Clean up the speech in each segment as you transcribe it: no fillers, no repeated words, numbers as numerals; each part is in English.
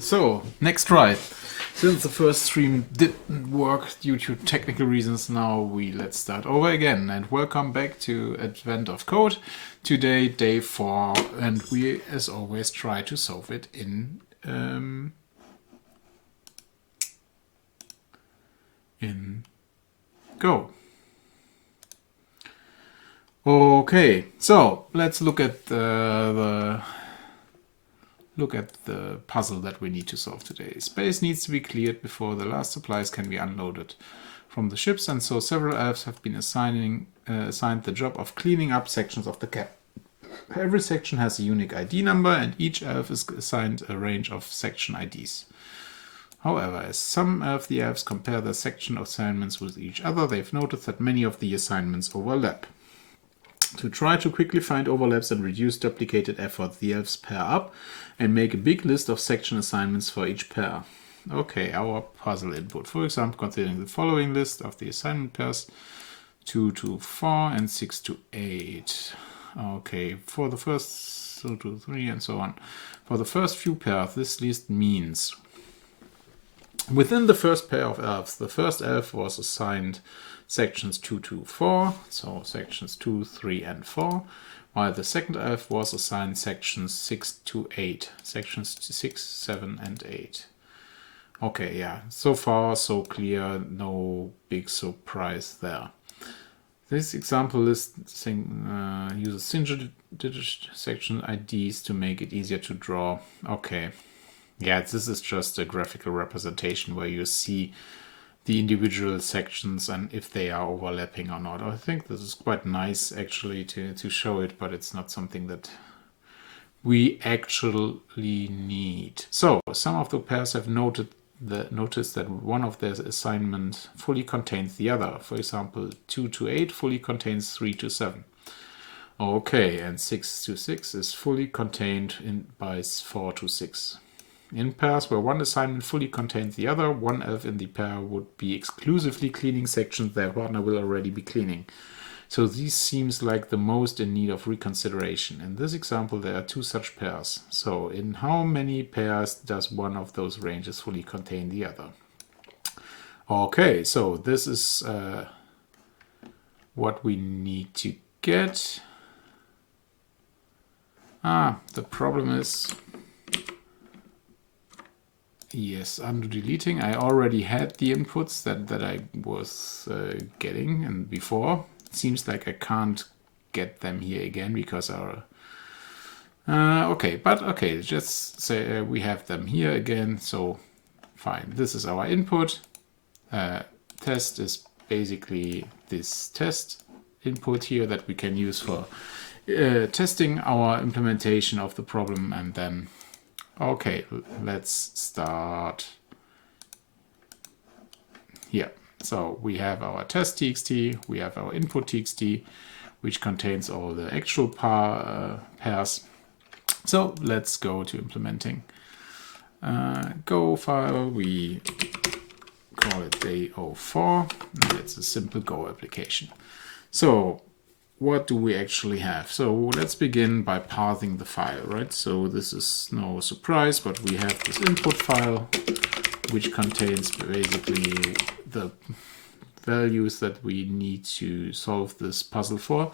So, next try. Since the first stream didn't work due to technical reasons, now let's start over again. And welcome back to Advent of Code. Today, day 4, and we, as always, try to solve it in Go. Okay, so let's look at the puzzle that we need to solve today. Space needs to be cleared before the last supplies can be unloaded from the ships, and so several elves have been assigned the job of cleaning up sections of the cap. Every section has a unique ID number, and each elf is assigned a range of section IDs. However, as some of the elves compare their section assignments with each other, they've noticed that many of the assignments overlap. To try to quickly find overlaps and reduce duplicated effort, the elves pair up and make a big list of section assignments for each pair. Okay, our puzzle input. For example, considering the following list of the assignment pairs: 2 to 4 and 6 to 8. Okay, for the first 2 to 3 and so on. For the first few pairs, this list means within the first pair of elves, the first elf was assigned sections 2 to 4, so sections 2, 3, and 4, while the second elf was assigned sections 6 to 8, sections 6, 7, and 8. Okay, yeah, so far so clear, no big surprise there. This example list uses single-digit section IDs to make it easier to draw. Okay, yeah, this is just a graphical representation where you see the individual sections and if they are overlapping or not. I think this is quite nice actually to show it, but it's not something that we actually need. So some of the pairs have noticed that one of their assignments fully contains the other. For example, 2 to 8 fully contains 3 to 7. Okay, and 6 to 6 is fully contained by 4 to 6. In pairs where one assignment fully contains the other, one elf in the pair would be exclusively cleaning sections their partner will already be cleaning. So this seems like the most in need of reconsideration. In this example, there are 2 such pairs. So in how many pairs does one of those ranges fully contain the other? Okay, so this is what we need to get. The problem is, yes, undo deleting. I already had the inputs that I was getting and before. It seems like I can't get them here again because our... okay, just say we have them here again, so fine. This is our input. Test is basically this test input here that we can use for testing our implementation of the problem, and then okay, let's start here. So we have our test.txt, we have our input.txt, which contains all the actual pairs. So let's go to implementing. Go file, we call it day 04, and it's a simple Go application. So what do we actually have? So let's begin by parsing the file, right? So this is no surprise, but we have this input file, which contains basically the values that we need to solve this puzzle for.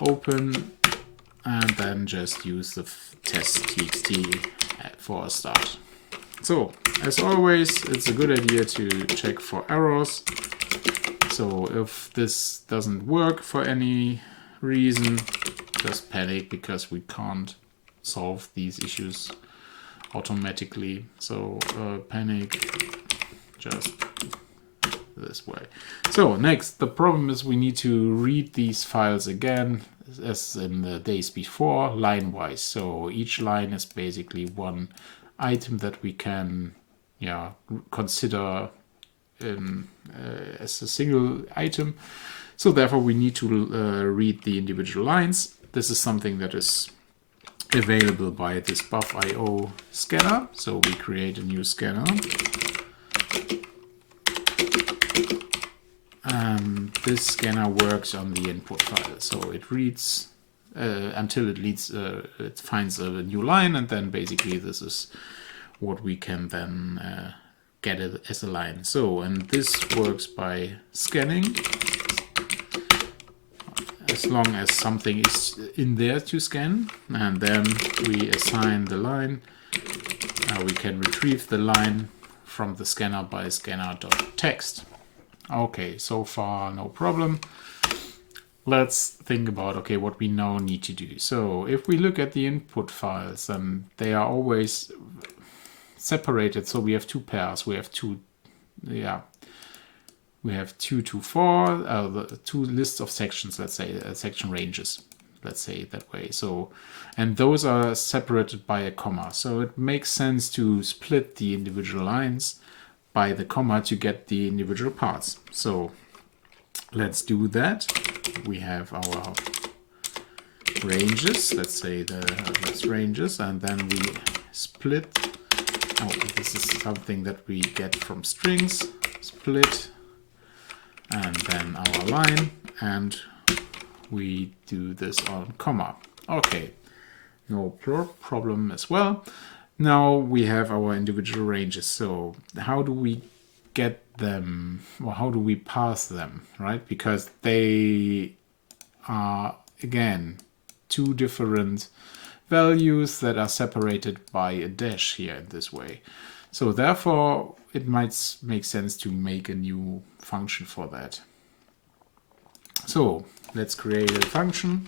Open, and then just use the test.txt for a start. So as always, it's a good idea to check for errors. So if this doesn't work for any reason, just panic, because we can't solve these issues automatically. So panic just this way. So next, the problem is we need to read these files again, as in the days before, line-wise. So each line is basically one item that we can consider as a single item. So therefore we need to read the individual lines. This is something that is available by this buff.io scanner. So we create a new scanner. And this scanner works on the input file. So it reads until it finds a new line, and then basically this is what we can then get it as a line. So, and this works by scanning. As long as something is in there to scan, and then we assign the line. We can retrieve the line from the scanner by scanner.text. Okay, so far no problem. Let's think about, okay, what we now need to do. So if we look at the input files, they are always separated. So we have two pairs. We have two, we have 2 to 4, the two lists of sections, let's say, section ranges, let's say it that way. So, and those are separated by a comma. So it makes sense to split the individual lines by the comma to get the individual parts. So let's do that. We have our ranges, let's say that's ranges, and then we split. Oh, this is something that we get from strings, split, and then our line, and we do this on comma. Okay, no problem as well. Now we have our individual ranges. So how do we get them, or how do we pass them, right? Because they are, again, two different values that are separated by a dash here in this way. So therefore, it might make sense to make a new function for that. So let's create a function,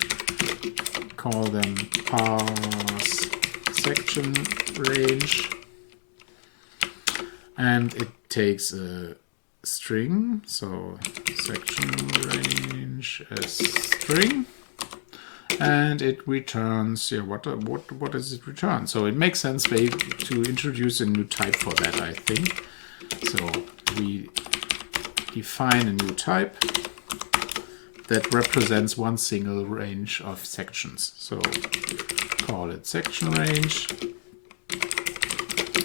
call them parse section range, and it takes a string, so section range as string, and it returns, what does it return? So it makes sense to introduce a new type for that, I think. So we define a new type that represents one single range of sections. So call it section range.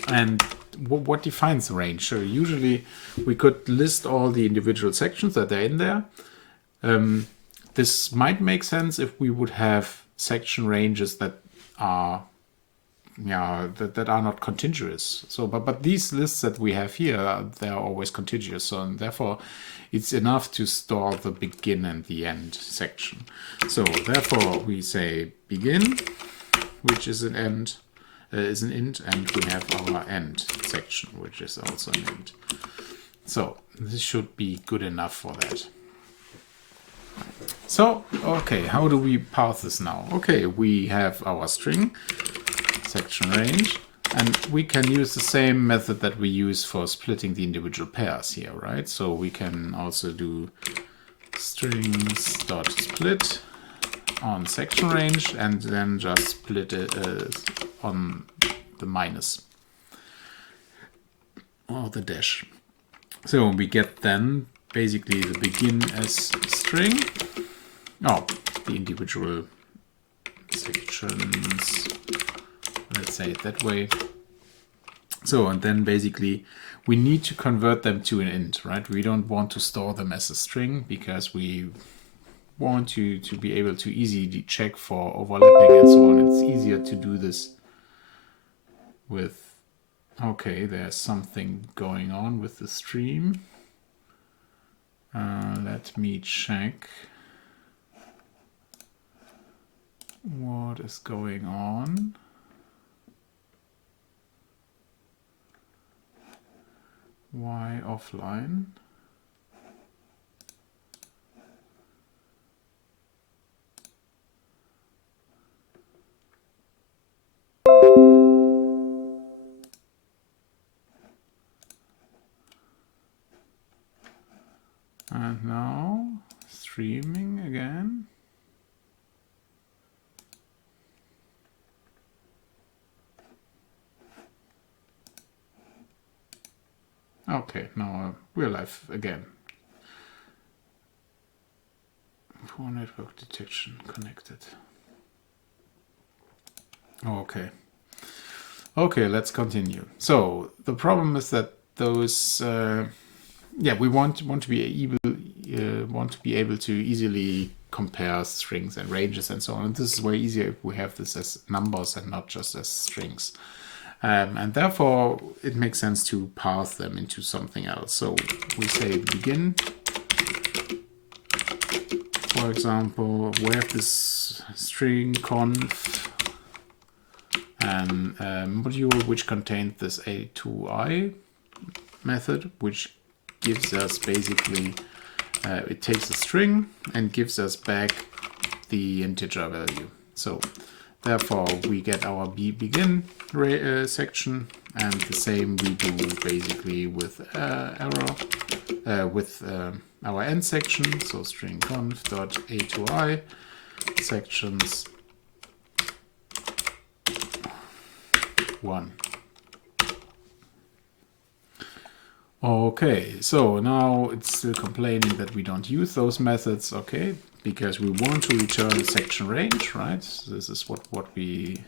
And what defines the range? So usually we could list all the individual sections that are in there. This might make sense if we would have section ranges that are that are not contiguous. So but these lists that we have here, they are always contiguous, so and therefore it's enough to store the begin and the end section. So therefore we say begin, which is an end, is an int, and we have our end section, which is also an int. So this should be good enough for that. So, okay, how do we pass this now? Okay, we have our string, section range, and we can use the same method that we use for splitting the individual pairs here, right? So we can also do strings.split on section range and then just split it on the minus or the dash. So we get then basically the begin as string. Oh, the individual sections, let's say it that way. So, and then basically we need to convert them to an int, right? We don't want to store them as a string because we want to be able to easily check for overlapping and so on. It's easier to do this with, okay, there's something going on with the stream. Let me check what is going on. Why offline? And now streaming again. Okay, now we're live again. Poor network detection connected. Okay. Okay, let's continue. So the problem is that those, we want to be able to easily compare strings and ranges and so on. And this is way easier if we have this as numbers and not just as strings. And therefore it makes sense to pass them into something else. So we say begin, for example. We have this string conf and module which contains this a2i method, which gives us basically, it takes a string and gives us back the integer value. So therefore we get our begin section, and the same we do basically with our end section. So string conf dot a2i sections 1. Okay, so now it's still complaining that we don't use those methods, okay, because we want to return a section range, right? So this is what we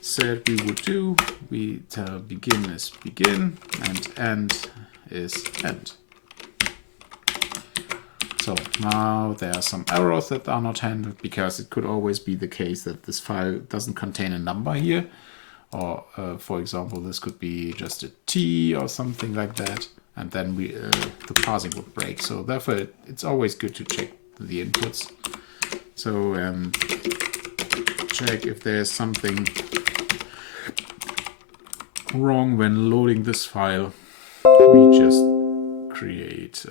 said we would do. We tell begin is begin and end is end. So now there are some errors that are not handled, because it could always be the case that this file doesn't contain a number here. Or, for example, this could be just a T or something like that, and then the parsing would break. So therefore, it's always good to check the inputs. So check if there's something wrong when loading this file. We just create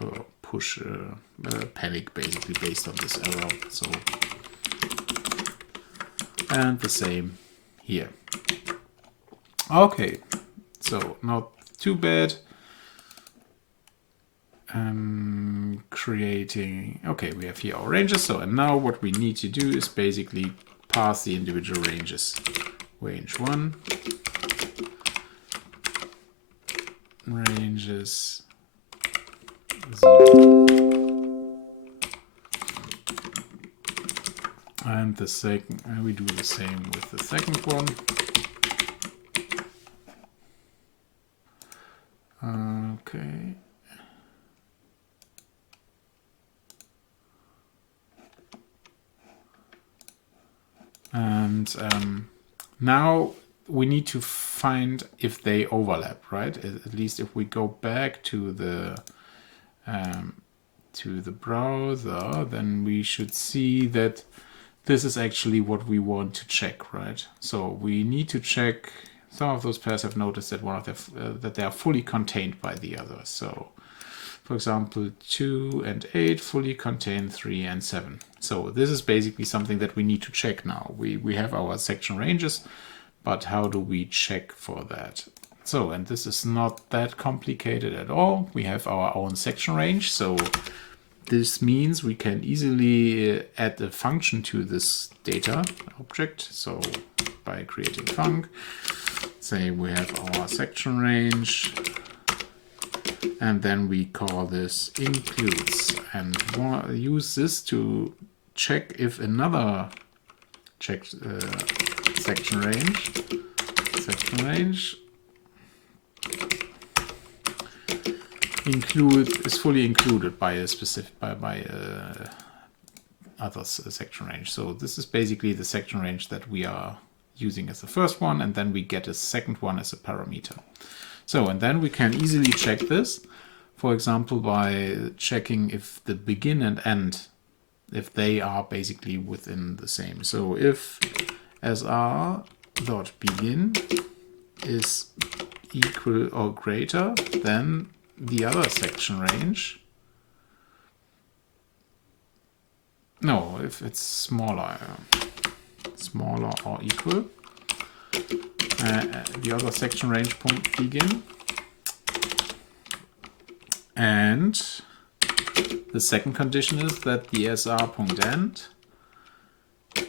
or push a panic basically based on this error. So, and the same here. Okay, so not too bad. Creating, okay, we have here our ranges. So, and now what we need to do is basically pass the individual ranges. Range 1, ranges 0. And the second, we do the same with the second one. Okay. And now we need to find if they overlap, right? At least if we go back to the browser, then we should see that this is actually what we want to check, right? So we need to check. Some of those pairs have noticed that one of them that they are fully contained by the other. So, for example, 2 and 8 fully contain 3 and 7. So this is basically something that we need to check now. We have our section ranges, but how do we check for that? So, and this is not that complicated at all. We have our own section range. So this means we can easily add a function to this data object. So by creating func, say we have our section range, and then we call this includes, and use this to check if another section range is fully included by a specific other section range. So this is basically the section range that we are using as the first one, and then we get a second one as a parameter. So, and then we can easily check this, for example, by checking if the begin and end, if they are basically within the same. So if sr.begin is equal or greater than the other section range, no, if it's smaller or equal, the other section range point begin, and the second condition is that the sr.end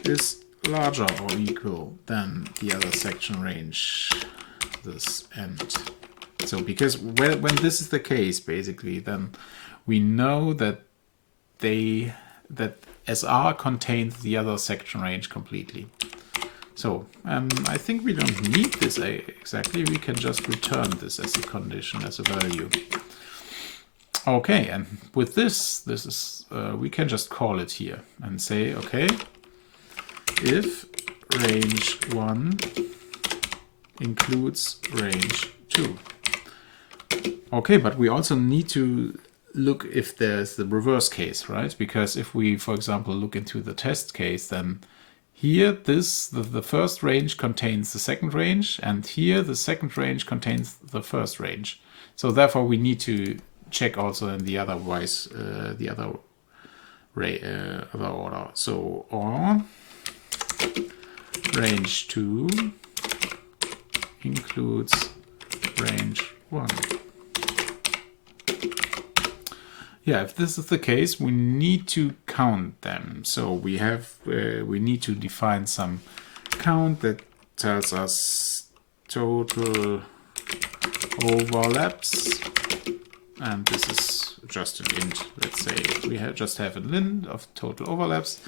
is larger or equal than the other section range, this end. So because when this is the case, basically, then we know that SR contains the other section range completely. So I think we don't need this exactly. We can just return this as a condition, as a value. Okay, and with this is we can just call it here and say, okay, if range 1 includes range 2. Okay, but we also need to look if there's the reverse case, right? Because if we, for example, look into the test case, then here the first range contains the second range, and here the second range contains the first range. So therefore we need to check also in the otherwise the other order. So or range 2 includes range 1. Yeah, if this is the case, we need to count them. So we need to define some count that tells us total overlaps, and this is just an int. Let's say we just have a int of total overlaps,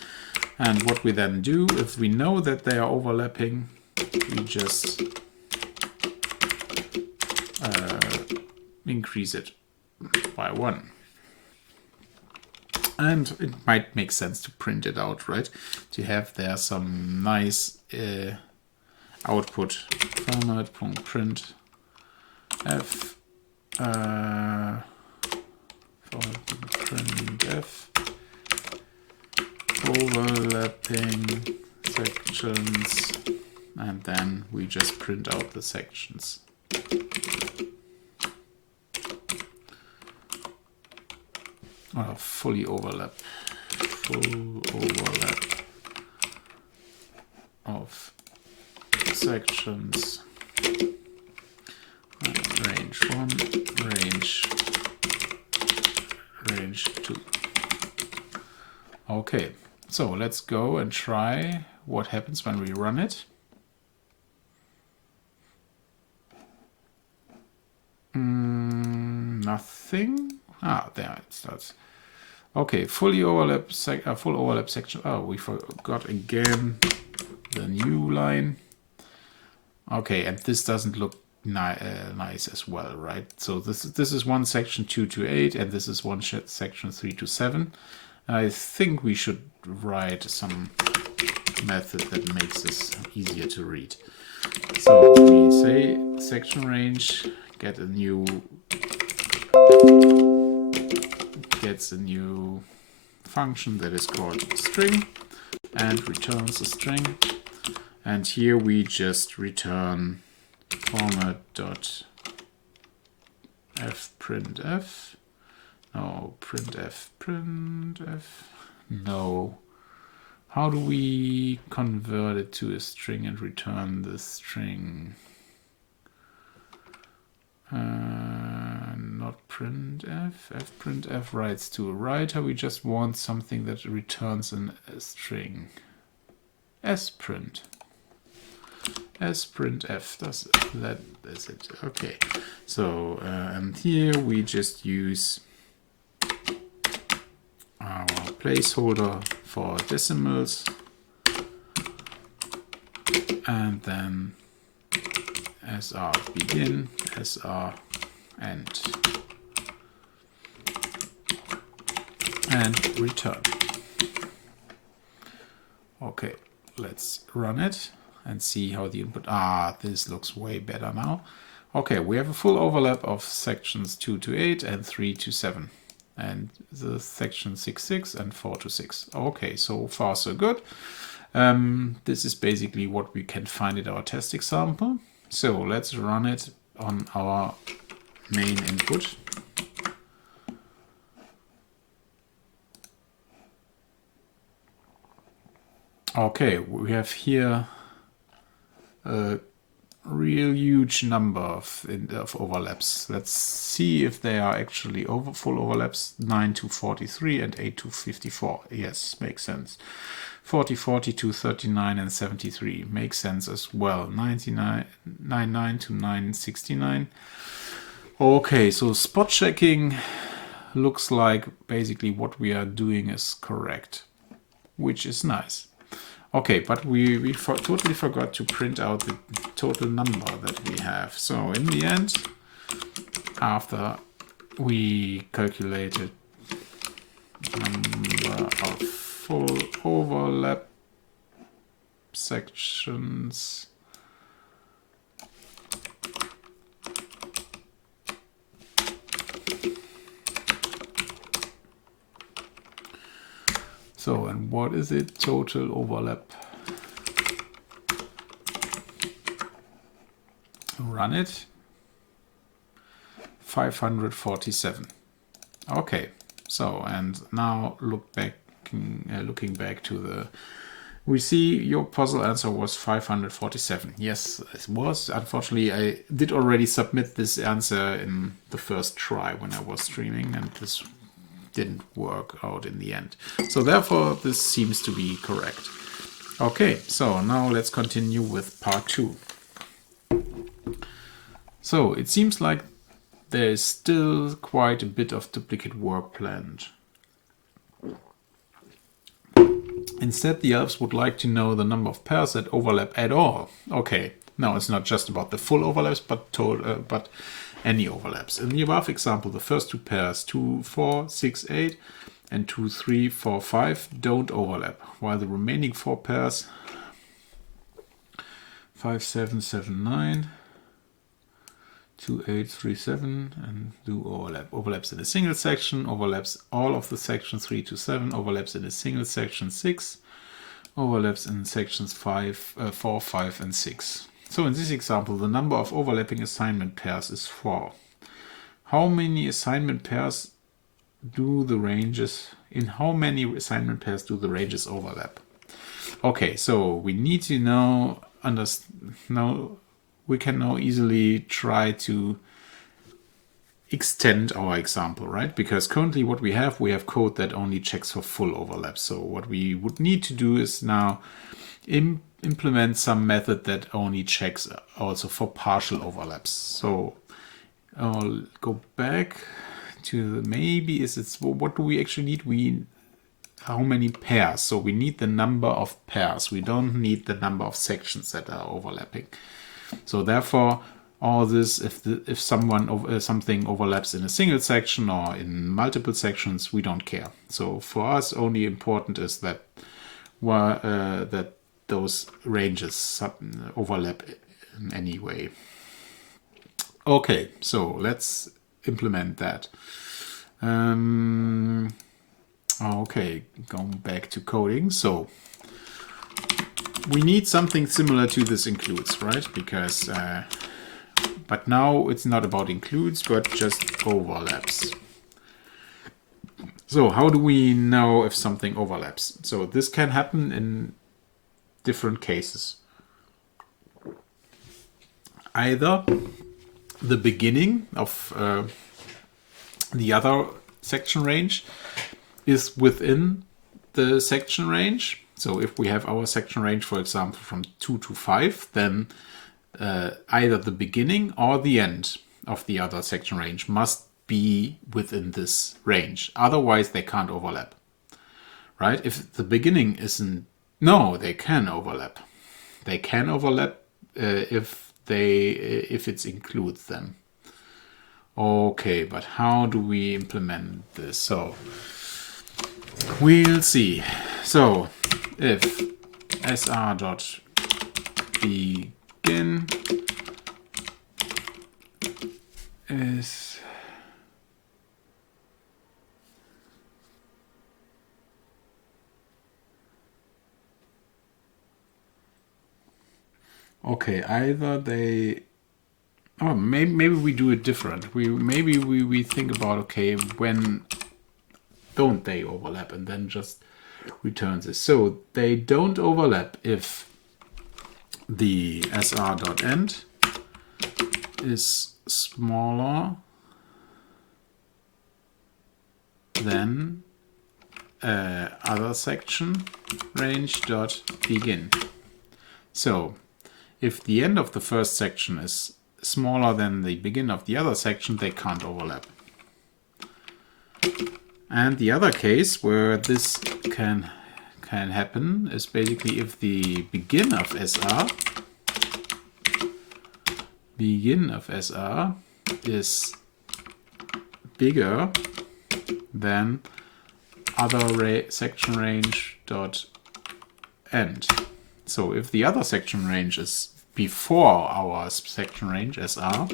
and what we then do, if we know that they are overlapping, we just increase it by 1. And it might make sense to print it out, right? To have there some nice output format.print f printf overlapping sections, and then we just print out the sections. Full overlap of sections, range 1, range 2. Okay, so let's go and try what happens when we run it. Nothing. There it starts. Okay, full overlap section. Oh, we forgot again the new line. Okay, and this doesn't look nice as well, right? So this is one section 2 to 8, and this is one section 3 to 7. I think we should write some method that makes this easier to read. So we say section range gets a new function that is called string and returns a string, and here we just return format.fprintf. No, printf. No. How do we convert it to a string and return the string? Not printf. fprintf writes to a writer. We just want something that returns a string. sprint. sprintf does that. That's it. Okay. So and here we just use our placeholder for decimals, and then sr begin, sr end, and return. Okay, let's run it and see how the input. This looks way better now. Okay, we have a full overlap of sections 2 to 8 and 3 to 7, and the section 6, 6 and 4 to 6. Okay, so far so good. This is basically what we can find in our test example. So let's run it on our main input. Okay, we have here a real huge number of overlaps. Let's see if they are actually full overlaps. 9 to 43 and 8 to 54. Yes, makes sense. 40, 42, 39 and 73 makes sense as well. 99 to 969. Okay, so spot checking looks like basically what we are doing is correct, which is nice. Okay, but we totally forgot to print out the total number that we have. So in the end, after we calculated number of full overlap sections So, and what is it? Total overlap. Run it. 547. Okay. So, and now looking back to the, we see your puzzle answer was 547. Yes, it was. Unfortunately, I did already submit this answer in the first try when I was streaming, and this didn't work out in the end. So therefore, this seems to be correct. Okay, so now let's continue with part 2. So it seems like there is still quite a bit of duplicate work planned. Instead, the elves would like to know the number of pairs that overlap at all. Okay, now it's not just about the full overlaps, but any overlaps. In the above example, the first 2 pairs, 2, 4, 6, 8, and 2, 3, 4, 5, don't overlap, while the remaining 4 pairs, 5, 7, 7, 9, 2, 8, 3, 7, and do overlap. Overlaps in a single section, overlaps all of the sections 3 to 7, overlaps in a single section 6, overlaps in sections 4, 5, and 6. So in this example, the number of overlapping assignment pairs is 4. How many assignment pairs do the ranges, in how many assignment pairs do the ranges overlap? Okay, so we need to know, we can now easily try to extend our example, right? Because currently what we have code that only checks for full overlaps. So what we would need to do is now implement some method that only checks also for partial overlaps. So I'll go back to maybe what do we actually need? How many pairs? So we need the number of pairs. We don't need the number of sections that are overlapping. So therefore, all this, if something overlaps in a single section or in multiple sections, we don't care. So for us, only important is that that those ranges overlap in any way. Okay, so let's implement that. Okay, going back to coding. So we need something similar to this includes, right? Because, but now it's not about includes, but just overlaps. So how do we know if something overlaps? So this can happen in different cases. Either the beginning of the other section range is within the section range. So if we have our section range, for example, from 2 to 5, then either the beginning or the end of the other section range must be within this range. Otherwise, they can't overlap, right? If the beginning isn't, no, they can overlap. They can overlap if it includes them. Okay, but how do we implement this? So we'll see. So if sr.begin is okay, either they, oh, maybe we do it different. Maybe we think about, okay, when don't they overlap, and then just return this. So they don't overlap if the sr.end is smaller than other section range.begin. So if the end of the first section is smaller than the begin of the other section, they can't overlap. And the other case where this can happen is basically if the begin of SR is bigger than other section range dot end. So if the other section range is before our section range SR,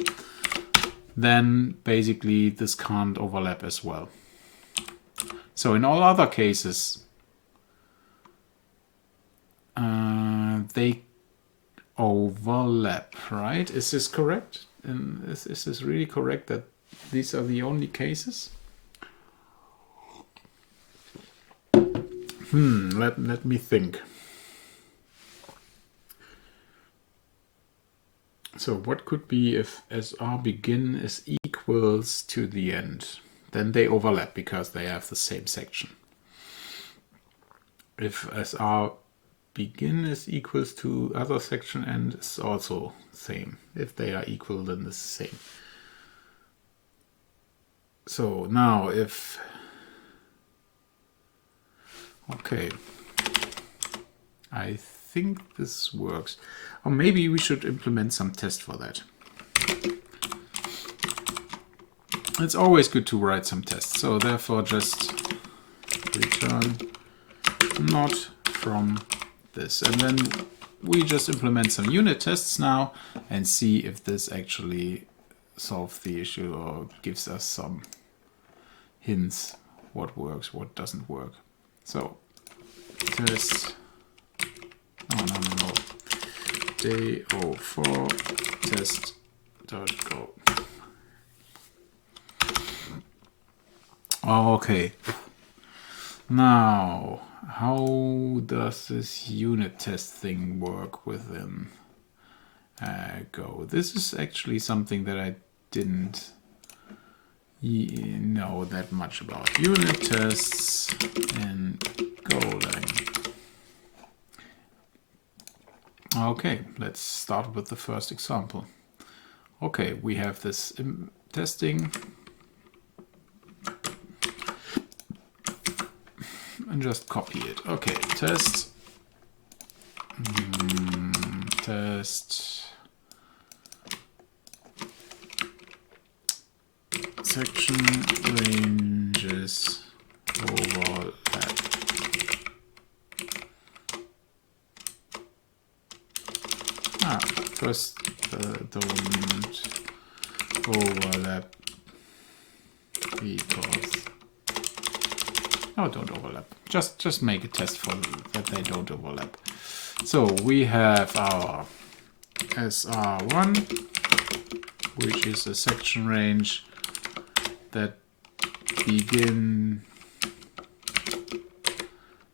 then basically this can't overlap as well. So in all other cases, they overlap, right? Is this correct? And is this really correct that these are the only cases? Let me think. So what could be if SR begin is equals to the end? Then they overlap because they have the same section. If SR begin is equals to other section end is also same. If they are equal, then it's the same. So now if... Okay. I think this works. Or maybe we should implement some test for that. It's always good to write some tests. So therefore just return not from this. And then we just implement some unit tests now and see if this actually solves the issue or gives us some hints what works, what doesn't work. So test, no, day 04 test.go. Okay. Now, how does this unit test thing work within Go? This is actually something that I didn't know that much about. Unit tests in Golang. Okay, let's start with the first example. Okay, we have this testing. And just copy it. Okay, test. Test. Section ranges overlap. First don't overlap because... No, don't overlap. Just make a test for that they don't overlap. So we have our SR1, which is a section range that begin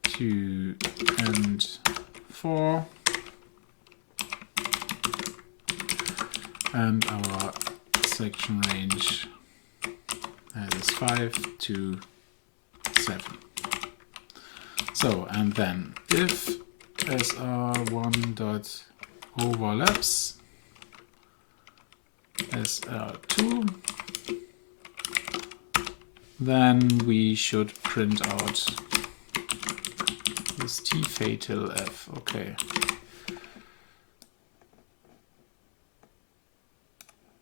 to end 4, and our section range is 5 to 7. So, and then if SR1 dot overlaps SR2, then we should print out this T fatal F. Okay.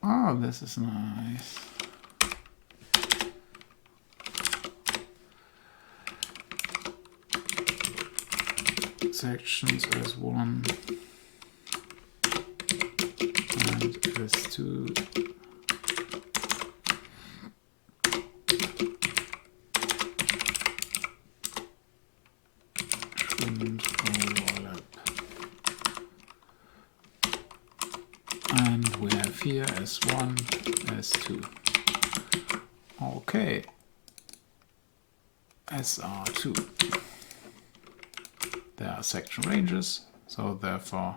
Oh, this is nice. Sections as 1 and as 2. Shouldn't overlap. And we have here S1, S2. Okay. SR2. There are section ranges, so therefore...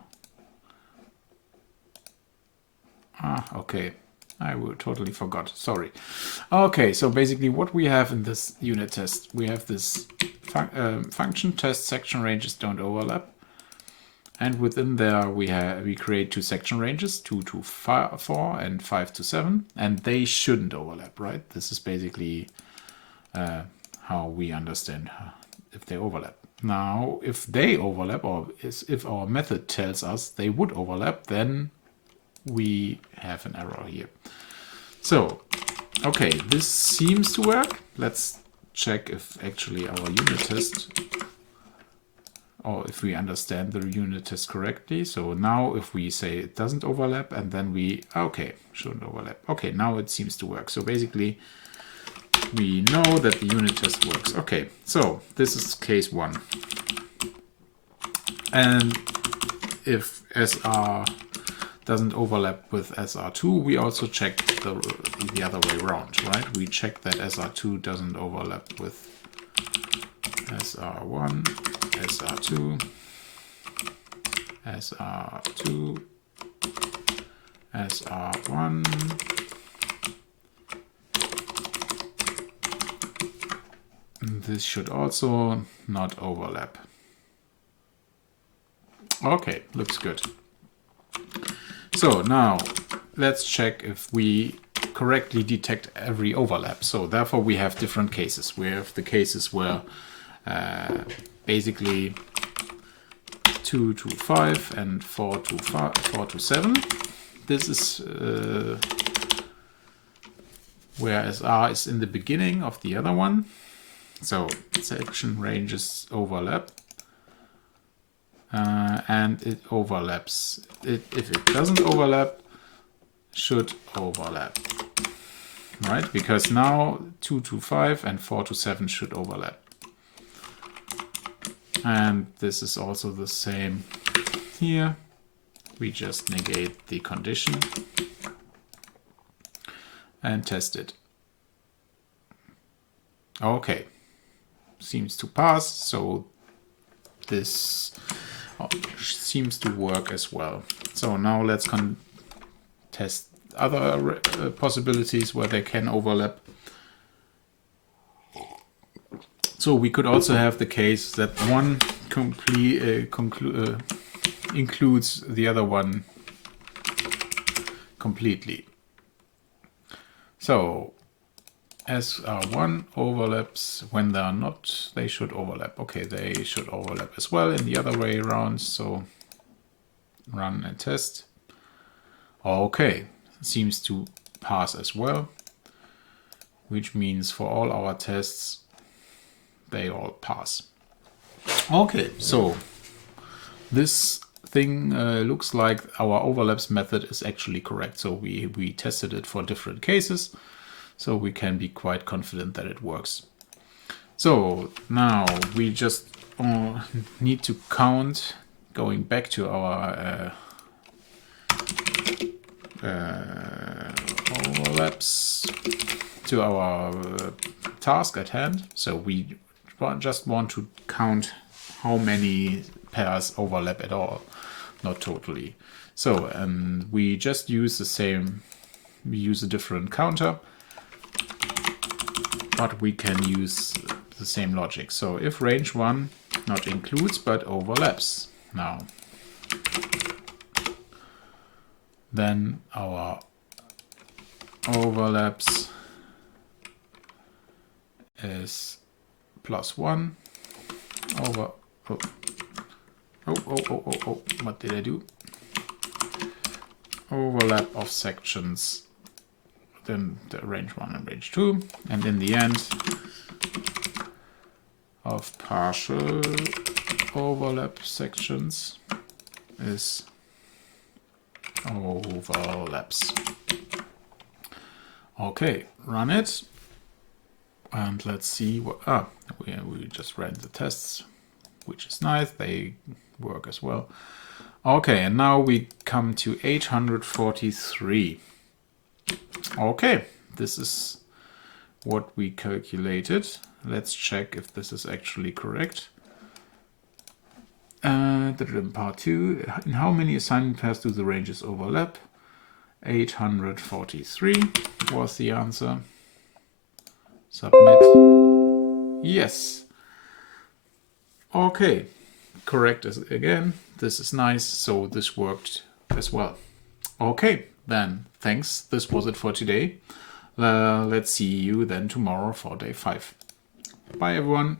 okay. I totally forgot. Sorry. Okay, so basically what we have in this unit test, we have this function test section ranges don't overlap. And within there we create two section ranges, 2 to 4 and 5 to 7, and they shouldn't overlap, right? This is basically how we understand if they overlap. Now, if they overlap, or if our method tells us they would overlap, then we have an error here. So, okay, this seems to work. Let's check if actually our unit test, or if we understand the unit test correctly. So now if we say it doesn't overlap, and then okay, shouldn't overlap. Okay, now it seems to work. So basically, we know that the unit test works. Okay, so this is case 1. And if SR doesn't overlap with SR2, we also check the other way around, right? We check that SR2 doesn't overlap with SR1, SR2, SR2, SR1, and this should also not overlap. Okay, looks good. So now let's check if we correctly detect every overlap. So therefore we have different cases. We have the cases where basically 2 to 5 and 4 to 7. This is where SR is in the beginning of the other one. So section ranges overlap. And it overlaps. If it doesn't overlap, should overlap. Right? Because now 2 to 5 and 4 to 7 should overlap. And this is also the same here. We just negate the condition and test it. Okay. Seems to pass, so this seems to work as well. So now let's test other possibilities where they can overlap. So we could also have the case that one includes the other one completely. So SR1 overlaps when they are not, they should overlap. Okay, they should overlap as well in the other way around. So run and test. Okay, seems to pass as well, which means for all our tests, they all pass. Okay, so this thing looks like our overlaps method is actually correct. So we tested it for different cases. So we can be quite confident that it works. So now we just need to count, going back to our overlaps, to our task at hand. So we just want to count how many pairs overlap at all, not totally. So we just use the same, we use a different counter, but we can use the same logic. So if range 1 not includes but overlaps now, then our overlaps is +1 over, what did I do? Overlap of sections, then the range 1 and range 2, and in the end of partial overlap sections is overlaps. Okay, run it, and let's see what, we just ran the tests, which is nice, they work as well. Okay, and now we come to 843. Okay, this is what we calculated. Let's check if this is actually correct. Part 2, in how many assignment pairs do the ranges overlap? 843 was the answer. Submit. Yes. Okay, correct as again. This is nice, so this worked as well. Okay, then thanks. This was it for today. Let's see you then tomorrow for day 5. Bye everyone.